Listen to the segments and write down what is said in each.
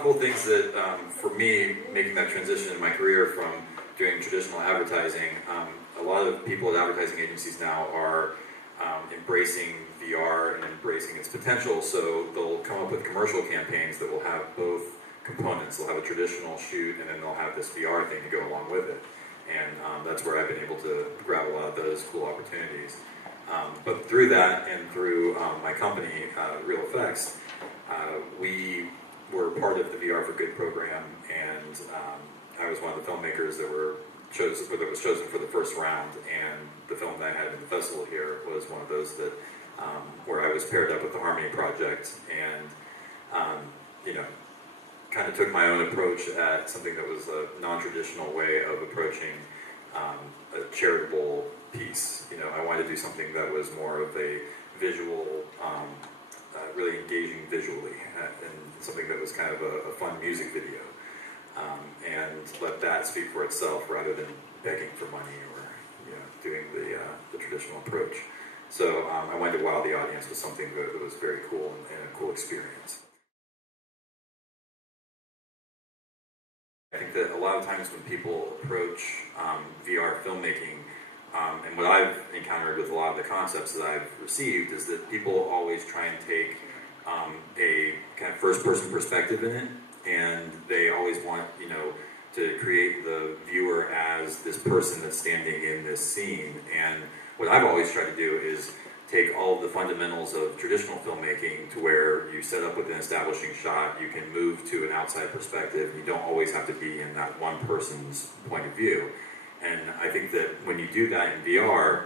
of cool things that, for me, making that transition in my career from doing traditional advertising, a lot of people at advertising agencies now are embracing VR and embracing its potential, so they'll come up with commercial campaigns that will have both components. They'll have a traditional shoot, and then they'll have this VR thing to go along with it. And that's where I've been able to grab a lot of those cool opportunities. But through that, and through my company, Real Effects, we were part of the VR for Good program, and I was one of the filmmakers that was chosen for the first round, and the film that I had in the festival here was one of those that where I was paired up with the Harmony Project, and you know, kind of took my own approach at something that was a non-traditional way of approaching a charitable piece. You know, I wanted to do something that was more of a visual, really engaging visually, and something that was kind of a fun music video, and let that speak for itself rather than begging for money or, you know, doing the traditional approach. So I wanted to wow the audience with something that was very cool and a cool experience. I think that a lot of times when people approach VR filmmaking, and what I've encountered with a lot of the concepts that I've received is that people always try and take a kind of first-person perspective in it, and they always want, you know, to create the viewer as this person that's standing in this scene. And what I've always tried to do is take all of the fundamentals of traditional filmmaking to where you set up with an establishing shot, you can move to an outside perspective, you don't always have to be in that one person's point of view. And I think that when you do that in VR,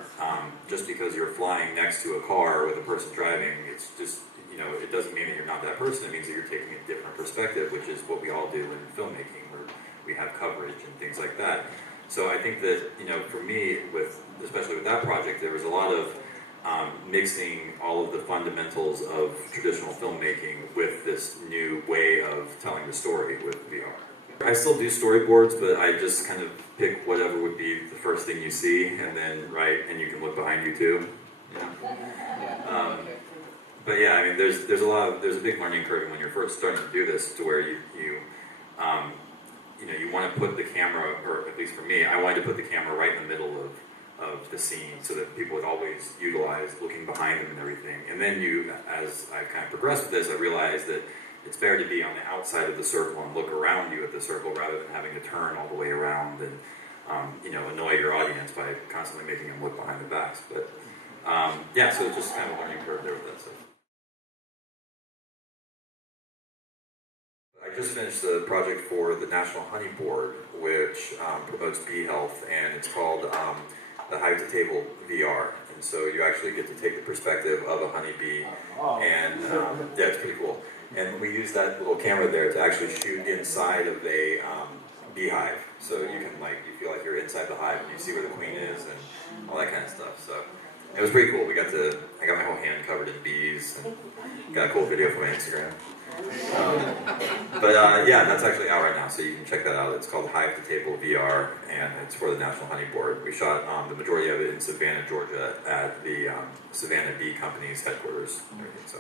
just because you're flying next to a car with a person driving, it's just, you know, it doesn't mean that you're not that person, it means that you're taking a different perspective, which is what we all do in filmmaking, where we have coverage and things like that. So I think that, you know, for me, especially with that project, there was a lot of mixing all of the fundamentals of traditional filmmaking with this new way of telling the story with VR. I still do storyboards, but I just kind of pick whatever would be the first thing you see, and then write, and you can look behind you too. Yeah. But yeah, I mean, there's a big learning curve when you're first starting to do this, to where you know, you want to put the camera, or at least for me, I wanted to put the camera right in the middle of the scene, so that people would always utilize looking behind them and everything. And then as I kind of progressed with this, I realized that it's better to be on the outside of the circle and look around you at the circle rather than having to turn all the way around and you know, annoy your audience by constantly making them look behind their backs. But yeah, so it's just kind of a learning curve there with that stuff. I just finished the project for the National Honey Board, which promotes bee health, and it's called the Hive to Table VR. And so you actually get to take the perspective of a honeybee, and yeah, it's pretty cool. And we use that little camera there to actually shoot inside of a beehive. So you can, like, you feel like you're inside the hive and you see where the queen is and all that kind of stuff. So it was pretty cool. I got my whole hand covered in bees, and got a cool video for my Instagram. But yeah, that's actually out right now, so you can check that out. It's called Hive to Table VR, and it's for the National Honey Board. We shot the majority of it in Savannah, Georgia, at the Savannah Bee Company's headquarters. So.